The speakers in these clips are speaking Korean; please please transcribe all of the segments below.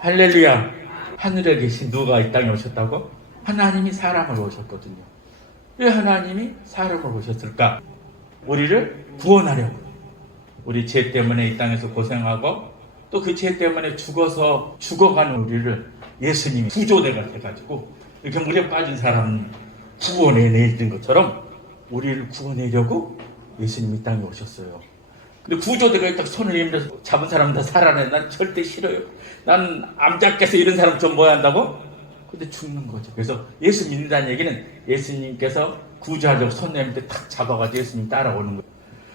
할렐루야. 하늘에 계신 누가 이 땅에 오셨다고? 하나님이 사람을 오셨거든요. 왜 하나님이 사람을 오셨을까? 우리를 구원하려고. 우리 죄 때문에 이 땅에서 고생하고 또 그 죄 때문에 죽어가는 우리를 예수님이 구조대가 돼가지고 이렇게 물에 빠진 사람 구원해내는 것처럼 우리를 구원하려고 예수님이 이 땅에 오셨어요. 근데 구조대가 딱 손을 내밀어서 잡은 사람 다 살아내. 난 절대 싫어요. 난 암작께서 이런 사람 좀 뭐 한다고? 근데 죽는 거죠. 그래서 예수 믿는다는 얘기는 예수님께서 구조하려고 손 내밀 때 탁 잡아가지고 예수님 따라오는 거예요.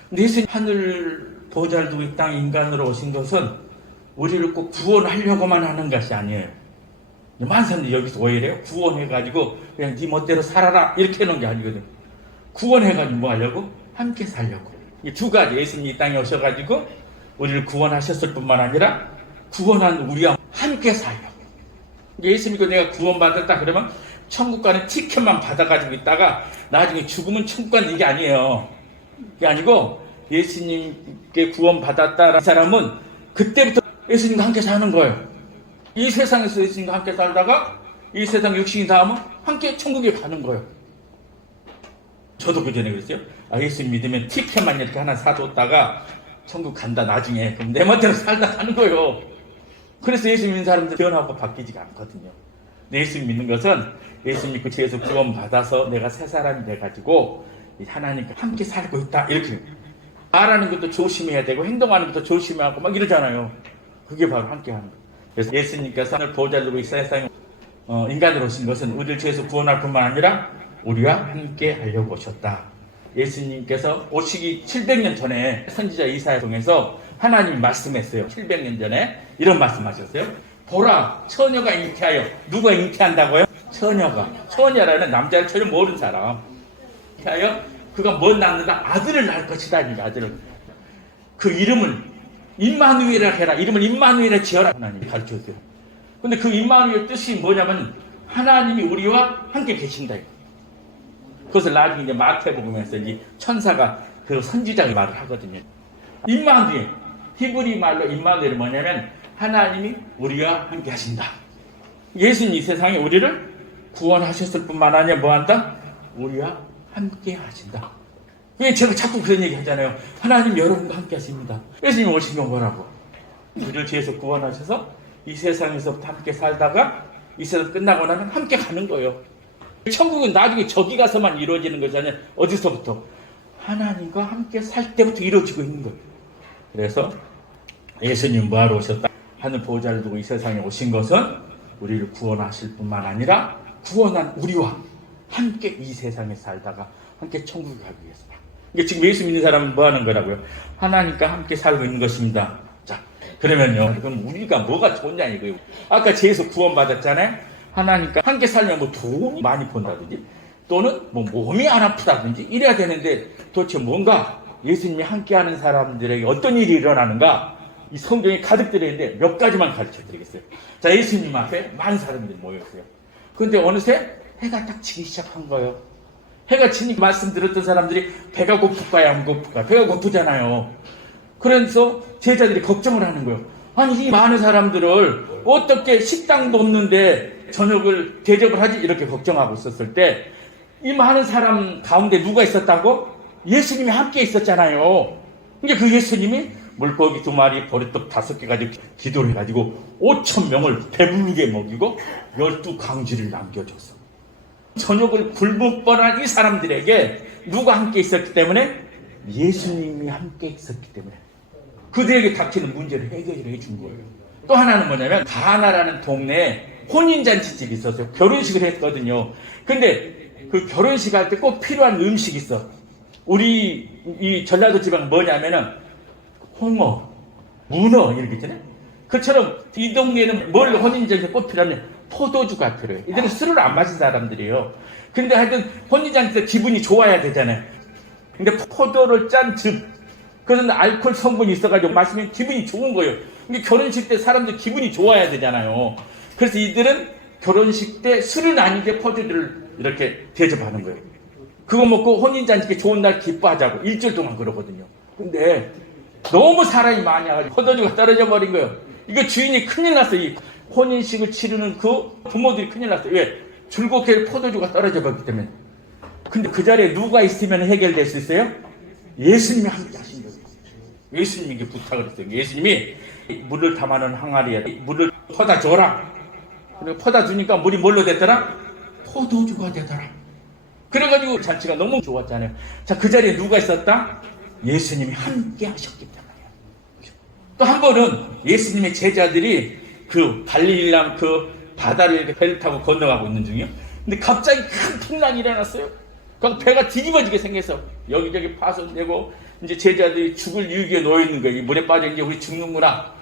근데 예수님 하늘 보좌를 두고 이 땅 인간으로 오신 것은 우리를 꼭 구원하려고만 하는 것이 아니에요. 많은 사람들이 여기서 오해래요. 구원해가지고 그냥 네 멋대로 살아라 이렇게 해놓은 게 아니거든. 구원해가지고 뭐 하려고? 함께 살려고. 이 두 가지. 예수님이 이 땅에 오셔가지고 우리를 구원하셨을 뿐만 아니라 구원한 우리와 함께 살려고. 예수 믿고 내가 구원받았다 그러면 천국 가는 티켓만 받아가지고 있다가 나중에 죽으면 천국 가는 이게 아니에요. 이게 아니고 예수님께 구원받았다라는 사람은 그때부터 예수님과 함께 사는 거예요. 이 세상에서 예수님과 함께 살다가 이 세상 육신이 닿으면 함께 천국에 가는 거예요. 저도 그 전에 그랬어요. 예수님 믿으면 티켓만 이렇게 하나 사뒀다가 천국 간다 나중에. 그럼 내 멋대로 살다 가는 거예요. 그래서 예수 믿는 사람들 변하고 바뀌지가 않거든요. 근데 예수 믿는 것은 예수 믿고 죄에서 구원 받아서 내가 새 사람이 돼가지고 하나님과 함께 살고 있다 이렇게 말하는 것도 조심해야 되고 행동하는 것도 조심해야 하고 막 이러잖아요. 그게 바로 함께하는 거예요. 그래서 예수님께서 하늘 보좌를 두고 이 세상에 인간으로 오신 것은 우리를 죄에서 구원할 뿐만 아니라 우리와 함께 하려고 오셨다. 예수님께서 오시기 700년 전에 선지자 이사야 통해서 하나님이 말씀했어요. 700년 전에 이런 말씀하셨어요. 보라, 처녀가 잉태하여. 누가 잉태한다고요? 처녀가. 처녀라는 남자를 전혀 모르는 사람. 잉태하여 그가 뭘 낳는다? 아들을 낳을 것이다. 아들을. 그 이름을 임마누엘이라 해라. 이름을 임마누엘이라 지어라. 하나님이 가르쳐주세요. 근데 그 임마누엘 뜻이 뭐냐면 하나님이 우리와 함께 계신다. 그것을 나중에 이제 마태복음에서 이제 천사가 그 선지자가 말을 하거든요. 임마누엘. 히브리 말로 임마누엘이 뭐냐면 하나님이 우리와 함께 하신다. 예수님이 이 세상에 우리를 구원하셨을 뿐만 아니라 뭐한다? 우리와 함께 하신다. 왜 제가 자꾸 그런 얘기 하잖아요. 하나님 여러분과 함께 하십니다. 예수님이 오신 건 뭐라고? 우리를 죄에서 구원하셔서 이 세상에서부터 함께 살다가 이 세상 끝나고 나면 함께 가는 거예요. 천국은 나중에 저기 가서만 이루어지는 것이 아니라 어디서부터? 하나님과 함께 살 때부터 이루어지고 있는 거예요. 그래서 예수님 뭐하러 오셨다? 하늘 보호자를 두고 이 세상에 오신 것은 우리를 구원하실 뿐만 아니라 구원한 우리와 함께 이 세상에 살다가 함께 천국에 가기 위해서다. 이게 지금 예수 믿는 사람은 뭐 하는 거라고요? 하나님과 함께 살고 있는 것입니다. 자, 그러면요. 그럼 우리가 뭐가 좋냐 이거예요. 아까 죄에서 구원받았잖아요. 하나님과 함께 살면 뭐 돈이 많이 번다든지 또는 뭐 몸이 안 아프다든지 이래야 되는데 도대체 뭔가 예수님이 함께하는 사람들에게 어떤 일이 일어나는가? 이 성경에 가득 들어있는데 몇 가지만 가르쳐 드리겠어요. 자, 예수님 앞에 많은 사람들이 모였어요. 그런데 어느새 해가 딱 지기 시작한 거예요. 해가 지니까 말씀 들었던 사람들이 배가 고플까요? 안 고플까요? 배가 고프잖아요. 그래서 제자들이 걱정을 하는 거예요. 아니, 이 많은 사람들을 어떻게 식당도 없는데 저녁을 대접을 하지? 이렇게 걱정하고 있었을 때 이 많은 사람 가운데 누가 있었다고? 예수님이 함께 있었잖아요. 이제 그 예수님이 물고기 2마리, 보리떡 5개 가지고 기도를 해가지고 5,000명을 배부르게 먹이고 12강쥐를 남겨줬어. 저녁을 굶을 뻔한 이 사람들에게 누가 함께 있었기 때문에? 예수님이 함께 있었기 때문에 그들에게 닥치는 문제를 해결을 해준 거예요. 또 하나는 뭐냐면 가나라는 동네에 혼인잔치집이 있었어요. 결혼식을 했거든요. 근데 그 결혼식 할 때 꼭 필요한 음식이 있어. 우리 이 전라도 지방 뭐냐면은 홍어, 문어 이렇게 있잖아요. 그처럼 이 동네에는 뭘 혼인잔치에 꼭 필요하면 포도주가 필요해요. 이들은 술을 안 마신 사람들이에요. 근데 하여튼 혼인잔치에서 기분이 좋아야 되잖아요. 근데 포도를 짠 즙, 그런 알코올 성분이 있어가지고 마시면 기분이 좋은 거예요. 근데 결혼식 때 사람들 기분이 좋아야 되잖아요. 그래서 이들은 결혼식 때 술은 아닌데 포도주를 이렇게 대접하는 거예요. 그거 먹고 혼인잔치 좋은 날 기뻐하자고 일주일 동안 그러거든요. 근데 너무 사람이 많이 와가지고 포도주가 떨어져 버린 거예요. 이거 주인이 큰일 났어요. 혼인식을 치르는 그 부모들이 큰일 났어요. 왜? 줄곧 포도주가 떨어져 버렸기 때문에. 근데 그 자리에 누가 있으면 해결될 수 있어요? 예수님이 함께 하신 거예요. 예수님에게 부탁을 했어요. 예수님이 물을 담아놓은 항아리에 물을 퍼다 줘라. 그리고 퍼다 주니까 물이 뭘로 됐더라? 포도주가 되더라. 그래가지고 잔치가 너무 좋았잖아요. 자, 그 자리에 누가 있었다? 예수님이 함께 하셨기 때문이에요. 또 한 번은 예수님의 제자들이 그 갈릴리람 그 바다를 이렇게 배를 타고 건너가고 있는 중이요. 근데 갑자기 큰 풍랑이 일어났어요. 그 배가 뒤집어지게 생겨서 여기저기 파손되고 이제 제자들이 죽을 위기에 놓여 있는 거예요. 이 물에 빠져 이제 우리 죽는구나.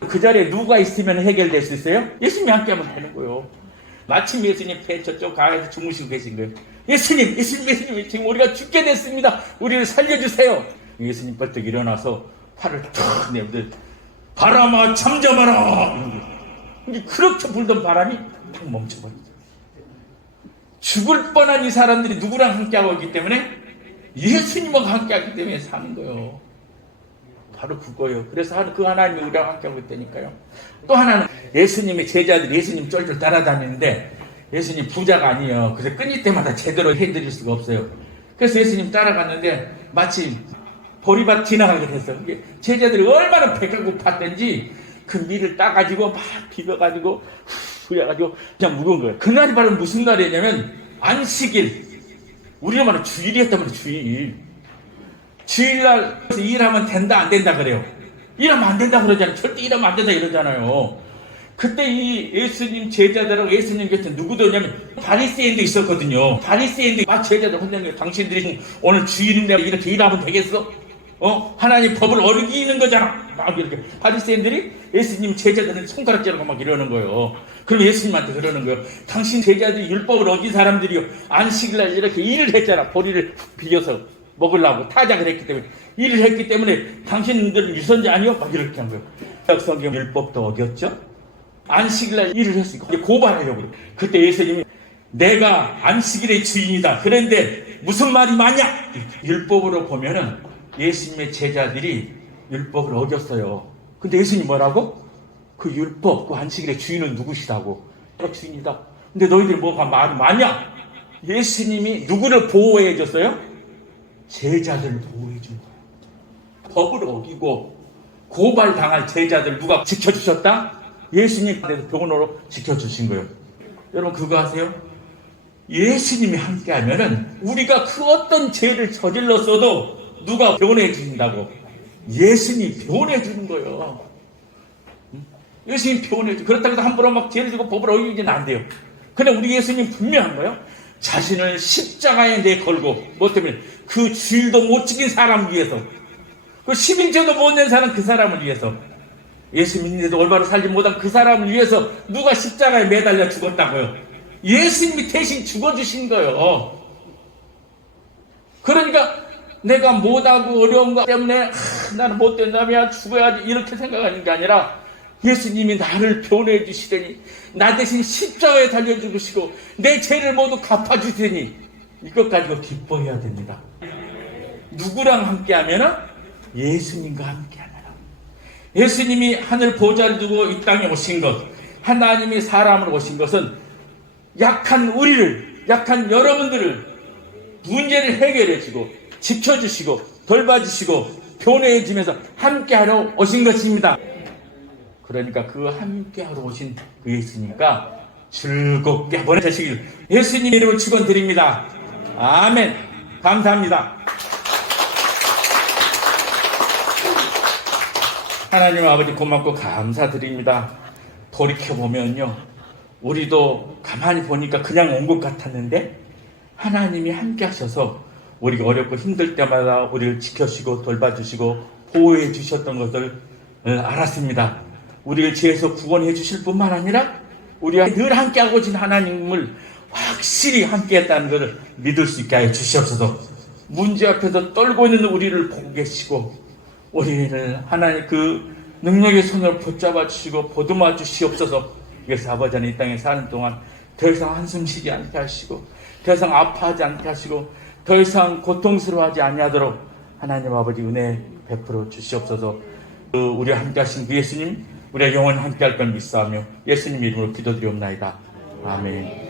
그 자리에 누가 있으면 해결될 수 있어요? 예수님이 함께하면 되는 거예요. 마침 예수님 배 저쪽 강에서 주무시고 계신 거예요. 예수님, 지금 우리가 죽게 됐습니다. 우리를 살려주세요. 예수님 벌떡 일어나서 팔을 탁 내밀 바람아 잠잠하라. 그렇게 불던 바람이 탁 멈춰버리죠. 죽을 뻔한 이 사람들이 누구랑 함께하고 있기 때문에 예수님과 함께하기 때문에 사는 거예요. 바로 그거예요. 그래서 그 하나님이 우리랑 함께하고 있다니까요. 또 하나는 예수님의 제자들이 예수님 쫄쫄 따라다니는데 예수님 부자가 아니에요. 그래서 끊일 때마다 제대로 해드릴 수가 없어요. 그래서 예수님 따라갔는데 마침 보리밭 지나가게 됐어요. 제자들이 얼마나 배가 고팠던지 그 밀을 따가지고 막 비벼가지고 후려가지고 그냥 묵은 거예요. 그날이 바로 무슨 날이냐면 안식일. 우리가 말하는 주일이었단 말이에요. 주일날 일하면 된다 안 된다 그래요. 일하면 안 된다 그러잖아요. 절대 일하면 안 된다 이러잖아요. 그때 이 예수님 제자들하고 예수님 곁에 누구도냐면 바리새인도 있었거든요. 바리새인도 막 제자들 혼내는 거예요. 당신들이 오늘 주일인데 이렇게 일하면 되겠어? 하나님 법을 어기는 거잖아. 막 이렇게 바리새인들이 예수님 제자들은 손가락질하고 막 이러는 거예요. 그럼 예수님한테 그러는 거예요. 당신 제자들이 율법을 어긴 사람들이요. 안식일날 이렇게 일을 했잖아. 보리를 비벼서 먹으려고 타작을 했기 때문에 일을 했기 때문에 당신들은 유선자 아니요? 막 이렇게 한 거예요. 성경 율법도 어겼죠? 안식일날 일을 했으니까 고발하려고 그래요. 그때 예수님이 내가 안식일의 주인이다. 그런데 무슨 말이 맞냐? 율법으로 보면은 예수님의 제자들이 율법을 어겼어요. 근데 예수님이 뭐라고? 그 율법, 그 안식일의 주인은 누구시다고? 내가 주인이다. 근데 너희들이 뭐가 말이 맞냐? 예수님이 누구를 보호해 줬어요? 제자들을 보호해 준 거예요. 법을 어기고 고발당할 제자들 누가 지켜주셨다? 예수님 병원으로 지켜주신 거예요. 여러분 그거 아세요? 예수님이 함께하면은 우리가 그 어떤 죄를 저질렀어도 누가 변해 주신다고? 예수님이 변해 주는 거예요. 예수님이 변해 주. 그렇다고 해서 함부로 막 죄를 지고 법을 어기지는 안 돼요. 근데 우리 예수님 분명한 거예요. 자신을 십자가에 내걸고 뭐 때문에 그 주일도 못 지킨 사람 위해서 그 11조도 못 낸 사람 그 사람을 위해서 예수 믿는데도 올바로 살지 못한 그 사람을 위해서 누가 십자가에 매달려 죽었다고요? 예수님이 대신 죽어주신 거예요. 그러니까 내가 못하고 어려운 것 때문에 나는 못된 놈이야 죽어야지 이렇게 생각하는 게 아니라 예수님이 나를 변호해 주시더니 나 대신 십자가에 달려 죽으시고 내 죄를 모두 갚아주시더니 이것 가지고 기뻐해야 됩니다. 누구랑 함께하면? 예수님과 함께하면. 예수님이 하늘 보좌를 두고 이 땅에 오신 것, 하나님이 사람으로 오신 것은 약한 우리를, 약한 여러분들을 문제를 해결해 주고 지켜주시고 돌봐주시고 변호해 주면서 함께하러 오신 것입니다. 그러니까 그 함께하러 오신 그 예수님과 즐겁게 보내시길 예수님 이름으로 축원드립니다. 아멘. 감사합니다. 하나님 아버지 고맙고 감사드립니다. 돌이켜보면요, 우리도 가만히 보니까 그냥 온 것 같았는데 하나님이 함께 하셔서 우리가 어렵고 힘들 때마다 우리를 지켜주시고 돌봐주시고 보호해 주셨던 것을 알았습니다. 우리를 죄에서 구원해 주실 뿐만 아니라 우리와 늘 함께하고 계신 하나님을 확실히 함께했다는 것을 믿을 수 있게 하여 주시옵소서. 문제 앞에서 떨고 있는 우리를 보고 계시고 우리를 하나님 그 능력의 손으로 붙잡아 주시고 보듬어 주시옵소서. 그래서 아버지 하나님 이 땅에 사는 동안 더 이상 한숨 쉬지 않게 하시고 더 이상 아파하지 않게 하시고 더 이상 고통스러워하지 아니하도록 하나님 아버지 은혜 베풀어 주시옵소서. 우리와 함께 하신 그 예수님 우리가 영원 함께할 걸 믿사하며 예수님 이름으로 기도드리옵나이다. 아멘.